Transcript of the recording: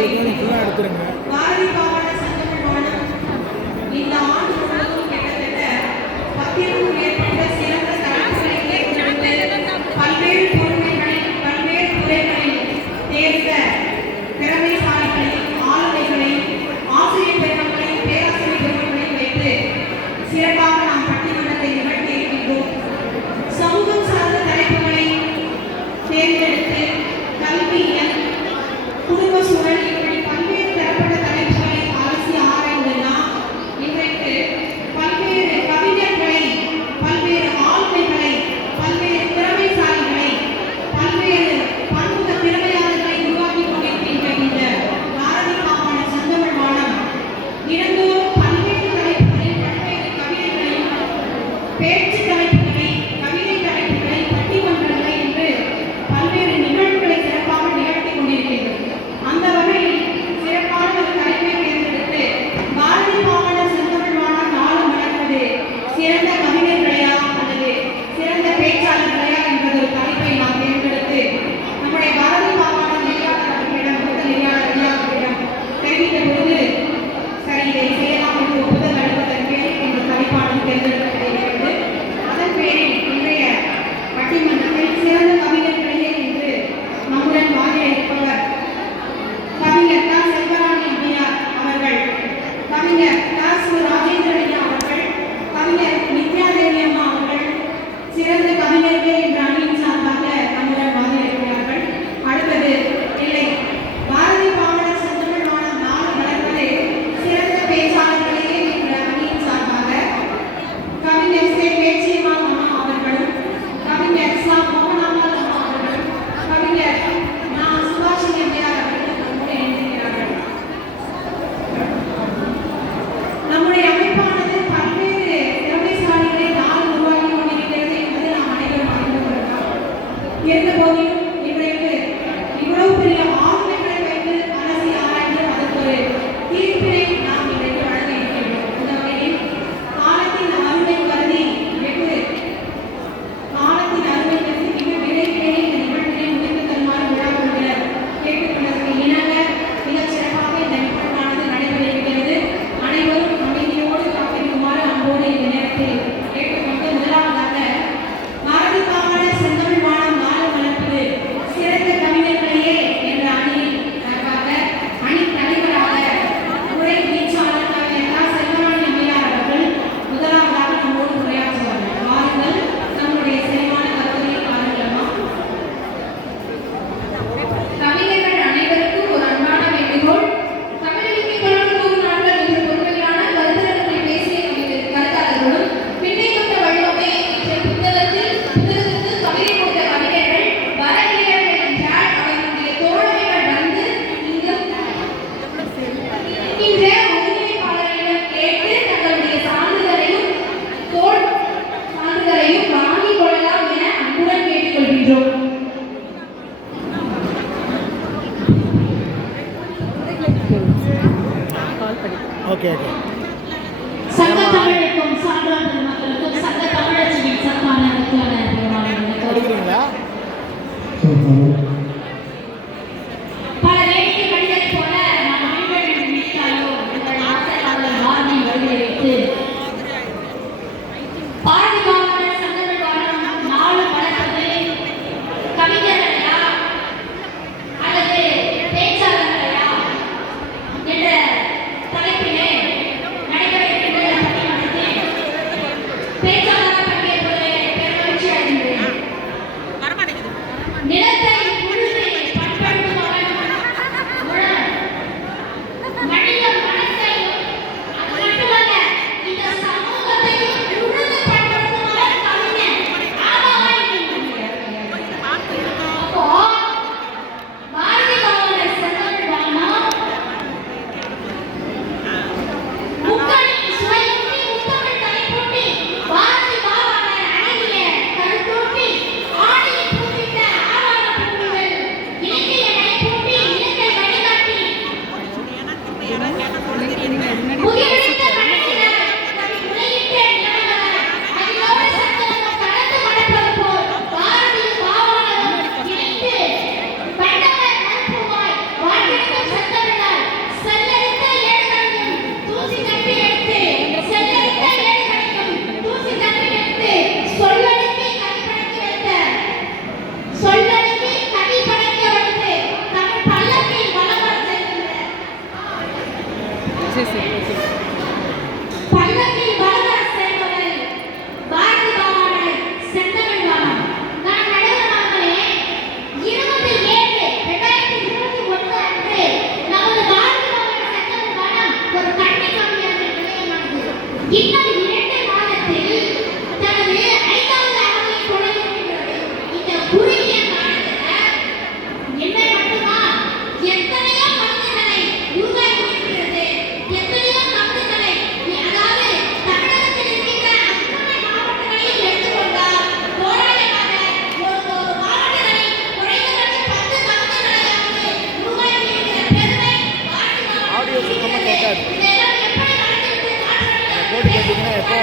பாரதி பாவாண சங்கங்கள் வானம் இந்த ஆண்டு முழுவதும் கிட்டத்தட்ட 10க்கும் மேற்பட்ட சிறந்த தலைப்புகளை தேர்ந்தெடுத்து பல்வேறு பொறுமைகளில் பல்வேறு துறைகளில் தேர்ந்த திறமைசாலிகளை ஆளுமைகளை ஆசிரியர் பெருமக்களை பேராசிரியர் பெருமக்களை வைத்து சிறப்பாக நாம் பட்டிமன்றத்தை நிகழ்த்தி இருக்கின்றோம். சமூகம் சார்ந்த தலைப்புகளை தேர்ந்தெடுத்து கல்வியல் குடும்ப சூழல் இப்படி பல்வேறு தரப்பட்ட தலைப்புகளை அலசி ஆராய்ந்தனா இன்றைக்கு பல்வேறு கவிஞர்களை பல்வேறு ஆளுமைகளை பல்வேறு திறமைசாலிகளை பல்வேறு பன்முக திறமையாளர்களை உருவாக்கி கொண்டிருக்கின்ற இந்த பாரதி பாவாண சங்கமிழ் வானம் தினந்தோறும் பல்வேறு தலைப்புகளில் பல்வேறு கவிதைகளையும் பேச்சு தலைப்புகளை கவிதை தலைப்புகளை பட்டிமன்றங்களை என்று பல்வேறு நிகழ்வுகளை சிறப்பாக நிகழ்த்தி கொண்டிருக்கின்றது. அந்த வகையில் சிறப்பான ஒரு தலைப்பை தேர்ந்தெடுத்து பாரதி பாவாண சங்கமிழ் வானம் நாளும் வளர்ப்பது சிறந்த கவிஞர்களையா அல்லது சிறந்த பேச்சாளர்களையா என்ற ஒரு தலைப்பை நாம் தேர்ந்தெடுத்து நம்முடைய பாரதி பாவாண நெறியாளர் அவர்களிடம் மூத்த நெறியாளர் ஐயா அவர்களிடம் தெரிவித்த பொழுது சரி இதை செய்யலாம் என்று ஒப்புதல் அளிப்பதன் பேரில் இந்த தலைப்பானது தேர்ந்தெடுக்கப்பட்டிருக்கிறது. அதன் பேரில் இன்றைய பட்டிமன்றத்தில் சிறந்த கவிஞர்களையே என்று நம்முடன் வாழ இருப்பவர் கவிஞர் க. செல்வராணி அம்மையார் அவர்கள், கவிஞர் க. சு. ராஜேந்திரன் ஐயா அவர்கள், கவிஞர் நித்யாதேவி அம்மா அவர்கள் சிறந்த கவிஞர்கள் என்ற அணியின் சார்பாக நம்முடன் வாழ இருக்கிறார்கள். அடுத்தது இல்லை பாரதி பாவாண சங்கமிழ் வானம் நாளும் வளர்ப்பது சிறந்த பேச்சாளர்களையே என்ற அணியின் சார்பாக கவிஞர் சே. பேச்சியம்மா அம்மா அவர்களும் கவிஞர் ச. மோகனாம்பாள் அம்மா அவர்களும் கவிஞர் நா. சுபாஷினி அம்மையார் அவர்களும் நம்முடன் இணைந்திருக்கிறார்கள். நம்முடைய அமைப்பானது பல்வேறு திறமைசாலிகளை நாள் உருவாக்கி கொண்டிருக்கிறது என்பது நாம் அனைவரும் அறிந்து கொள்ளலாம். இருந்தபோதிலும் இன்றைக்கு இவ்வளவு பெரிய ஆளுமைகளை வைத்து அலசி ஆராய்ந்து அதற்கு ஒரு தீர்ப்பினை நாம் இன்றைக்கு வழங்க இருக்கின்றோம். இந்த வகையில் காலத்தின் அருமை கருதி மிக விரைவிலேயே இந்த நிகழ்வினை முடித்து தருமாறு விழா கொள்கிறார் கேட்டுக்கொண்டதற்கு இணங்க மிகச் சிறப்பாக இந்த நிகழ்வானது நடைபெற இருக்கிறது. அனைவரும் அமைதியோடு காத்திருக்குமாறு அன்போடு இந்த நேரத்தில் கேட்டுக்கொண்டு முதலாவதாக பாரதி பாவாண செந்தமிழ் வானம் நாளும் வளர்ப்பது சிறந்த கவிஞர்களையே என்ற அணியில் சார்பாக அணி தலைவராக உரை பேச்சாளர் கவிஞர் க. செல்வராணி அம்மையார் அவர்கள் முதலாவதாக நம்மோடு உரையாற்றுவார்கள். வாருங்கள், நம்முடைய சிறப்பான கருத்துரை பாருங்களம்மா. கவிஞர்கள் அனைவருக்கும் ஒரு அன்பான வேண்டுகோள். தமிழுக்கு தொடர்ந்து 100 நாட்கள் என்ற பொறுமையான கருத்தரங்களை பேசிய கருத்தாளர்களும் பின்னே கொண்ட வடிவமே என்ற புத்தகத்துக்கு கவிதை கொடுத்த கவிஞர்கள் வரவில்லையர்கள் என்றால் அவர்களுடைய தோழமைகள் வந்து இன்று ஒருங்கிணைப்பாளர்களிடம் கேட்டு தங்களுடைய சான்றிதழையும் வாங்கிக் கொள்ளலாம் என அன்புடன் கேட்டுக்கொள்கின்றோம். சங்க தமிழுக்கும் சான்றோர் பெருமக்களுக்கும் சங்க தமிழச்சியின் சன்மான பல வேடிக்கை கடிதம் போல நாம் அனைவரும் நினைத்தாலோ உங்கள் ஆசையாளர் வாரணி வருகை வைத்து பாரதி பாவாண சங்கமிழ் வானம் நாளும் வளர்ப்பது கவிஞர்களையா அல்லது பேச்சாளர்களையா என்ற தலைப்பிலே ஓ